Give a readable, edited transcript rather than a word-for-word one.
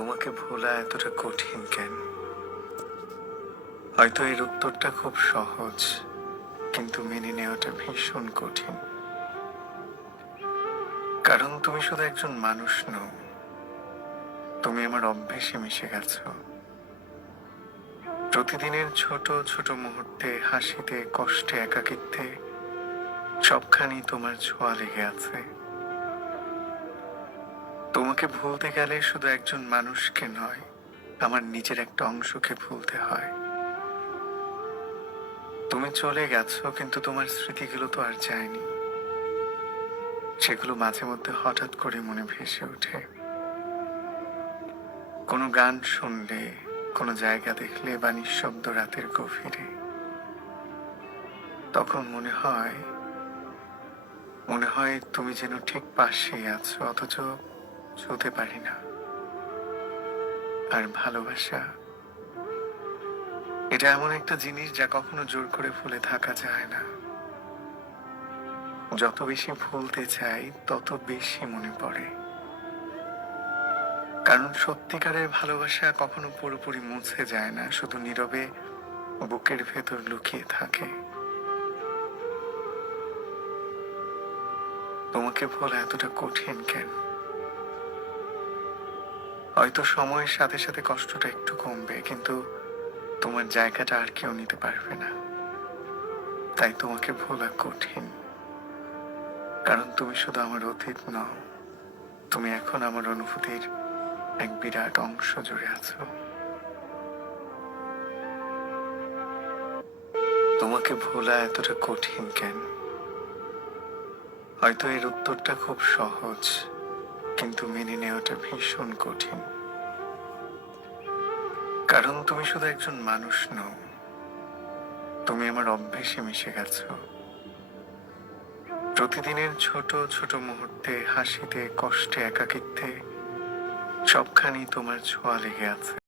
তোমাকে ভোলা এতটা কঠিন কেন? হয়তো এর উত্তরটা খুব সহজ, কিন্তু মেনে নেওয়াটা ভীষণ কঠিন। কারণ তুমি শুধু একজন মানুষ নও, তুমি আমার অভ্যেসে মিশে গেছো। প্রতিদিনের ছোট ছোট মুহূর্তে, হাসিতে, কষ্টে, একাকিত্বে সবখানি তোমার ছোঁয়া লেগে আছে। তোমাকে ভুলতে গেলে শুধু একজন মানুষকে নয়, আমার নিজের একটা অংশকে ভুলতে হয়। তুমি চলে গেছো, কিন্তু তোমার স্মৃতিগুলো তো আর যায়নি। সেগুলো মাঝে মধ্যে হঠাৎ করে মনে ভেসে ওঠে। কোনো গান শুনলে, কোনো জায়গা দেখলে বা নিঃশব্দ রাতের গভীরে, তখন মনে হয় তুমি যেন ঠিক পাশেই আছো, অথচ ছুঁতে পারি না। আর ভালোবাসা, এটা এমন একটা জিনিস যা কখনো জোর করে ভুলে থাকা যায় না। যত বেশি ভুলতে চাই, তত বেশি মনে পড়ে। কারণ সত্যিকারের ভালোবাসা কখনো পুরোপুরি মুছে যায় না, শুধু নীরবে বুকের ভেতর লুকিয়ে থাকে। তোমাকে ভোলা এতটা কঠিন কেন? হয়তো সময়ের সাথে সাথে কষ্টটা একটু কমবে, কিন্তু তোমার জায়গাটা আর কেউ নিতে পারবে না। তাই তোমাকে ভোলা কঠিন, কারণ তুমি শুধু আমার অতীত নও, তুমি এখন আমার অনুভূতির এক বিরাট অংশ জুড়ে আছো। তোমাকে ভোলা এতটা কঠিন কেন? হয়তো এর উত্তরটা খুব সহজ, কিন্তু মেনে নেওয়াটা ভীষণ কঠিন। কারণ তুমি শুধু একজন মানুষ নও, তুমি আমার অভ্যেসে মিশে গেছো। প্রতিদিনের ছোট ছোট মুহূর্তে, হাসিতে, কষ্টে, একাকিত্বে সবখানি তোমার ছোঁয়া লেগে আছে।